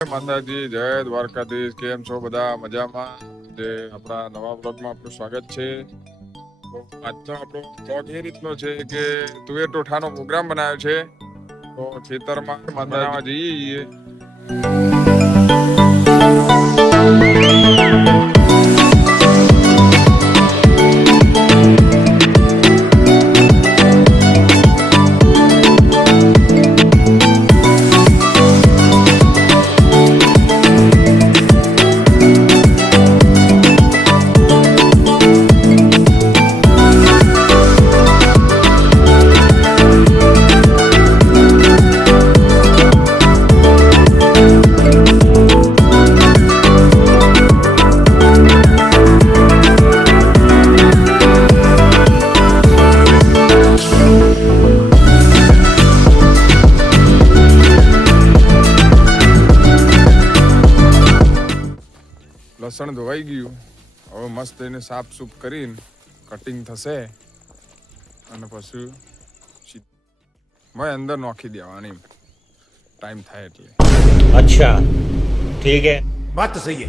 માતાજી, જય દ્વારકાધીશ. કેમ છો બધા? મજામાં? જે આપણા નવા બ્લોગમાં આપનું સ્વાગત છે. તો આજનો આપણો બ્લોગ એ રીતનો છે કે તુવેર ટોઠાનો પ્રોગ્રામ બનાવ્યો છે. તો ખેતરમાં બનાવવા જઈએ. લસણ ધોવાઈ ગયું. હવે મસ્ત એને સાફ સૂફ કરીને કટિંગ થશે અને પછી અંદર નાખી દેવાની ટાઈમ થાય એટલે. અચ્છા ઠીક હે, વાત તો સહી હે.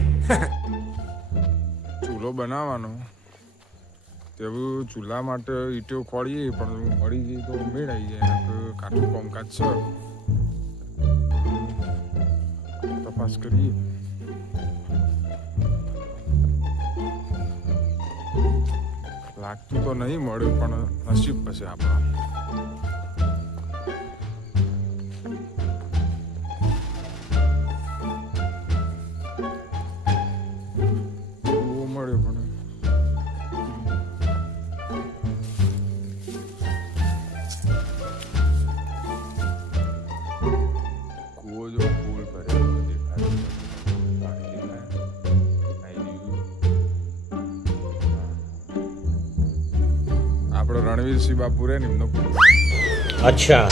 ચૂલો બનાવવાનો તેવું ચૂલા માટે ઈંટો ખોળીએ પણ મળી ગઈ તો મેળાઈ જાય. કાઠું કામકાજ છે, તપાસ કરીએ. લાગતું તો નહીં મળ્યું પણ નસીબ પછી આપણા. મળ્યો પણ કૂવો જો ફૂલ ભરેલો દેખાય. આપણો રણવીરસિંહ બાપુ રે ને એમનો અચ્છા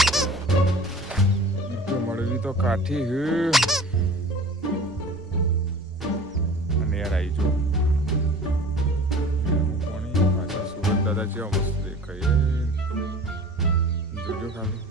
મળવી તો કાઠી અને યાર આવી જો પાછા સુરત દાદા જેવા મસ્ત દેખાય. જોજો ખાલી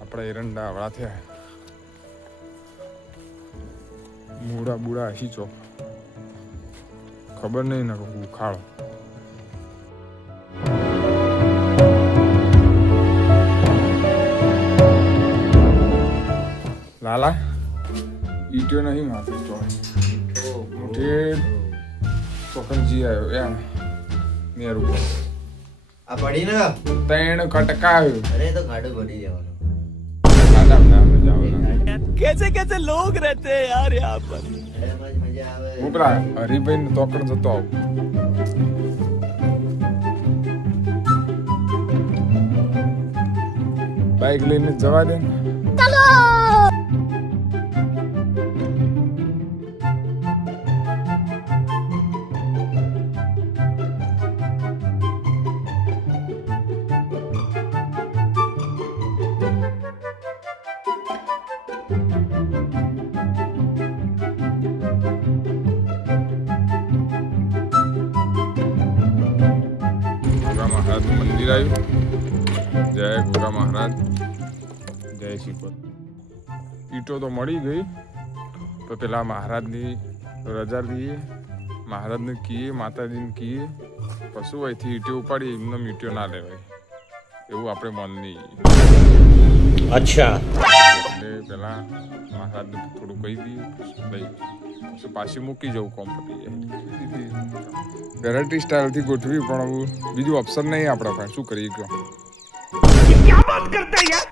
આપણા એરંડા આવડા થયા. મૂળા બુડા હીચો ખબર નહીં ને ઉખાડો. લાલા ઈટ્યો નહીં માથે તો મોટે ચોકનજી આવ્યો એમ મેર ઉપર આ પડી ને ત્રણ કટકા આવ્યો. અરે તો ખાડું પડી જવાનું. कैसे कैसे लोग रहते हैं यार यहाँ पर. મજા આવે. હું પેલા હરિભાઈ ને તોકડ જતો આવું. બાઈક લઈને જવા દે ને. મંદિર આવ્યું. જય ગોરા મહારાજ, જય શ્રીપદ. ઈંટો તો મળી ગઈ, તો પેલા મહારાજની રજાથી મહારાજને કીએ માતાજીને કીએ પશુ અહીંથી ઈટીઓ ઉપાડી એમને મીટીઓ ના લેવાય એવું આપણે માનની. અચ્છા. એટલે પેલા મહારાજને થોડું કહી દઈએ પછી પાછી મૂકી જવું કોમ પતી જાય. વેરાયટી સ્ટાઇલથી ગોઠવી પણ બીજું ઓપ્શન નહીં આપણા પાસે, શું કરીએ કહો. क्या बात करते हैं यार?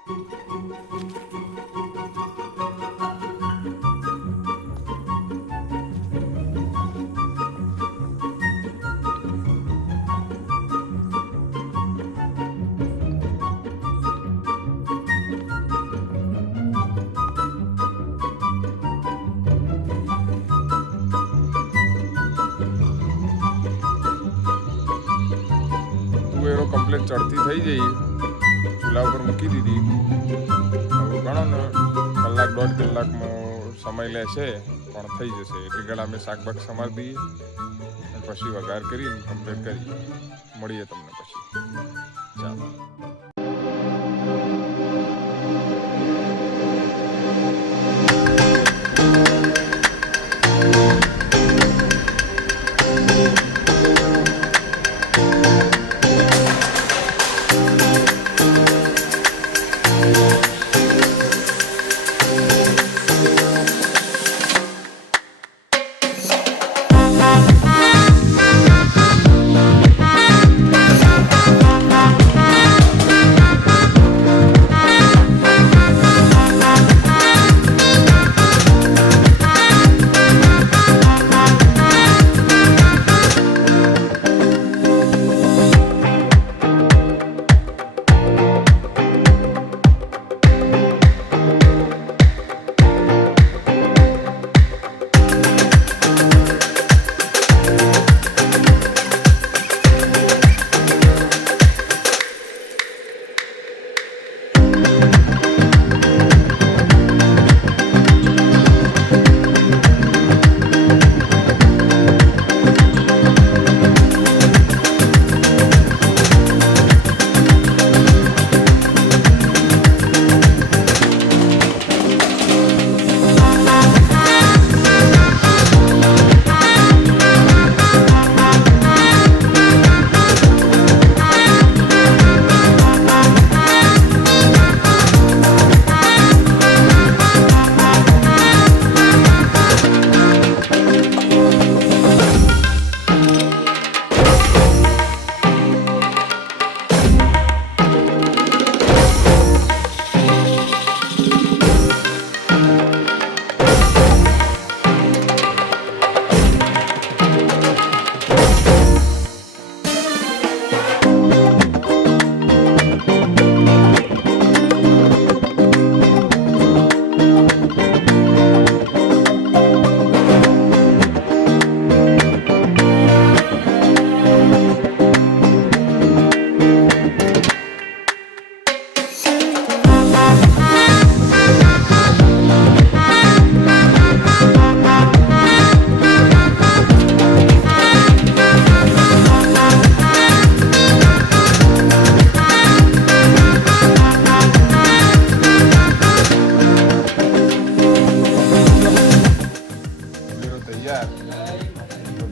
તુવેરો કમ્પ્લીટ ચડતી થઈ જઈ, ચૂલા ઉપર મૂકી દીધી. હવે ગણો ને કલાક દોઢ કલાકમાં સમય લેશે પણ થઈ જશે. એટલે ગળા અમે શાકભાગ સમાર દઈએ અને પછી વઘાર કરીને કમ્પ્લીટ કરીએ. મળીએ તમને પછી. ચાલો.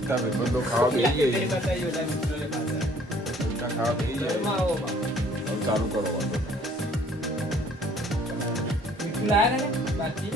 બધા ભાઈબંધો ખાવા બેસી ગઈ. બધા ખાવા બેસી જાય. હવે ચાલુ કરો વાંધો નહીં. લાયા ને બાકી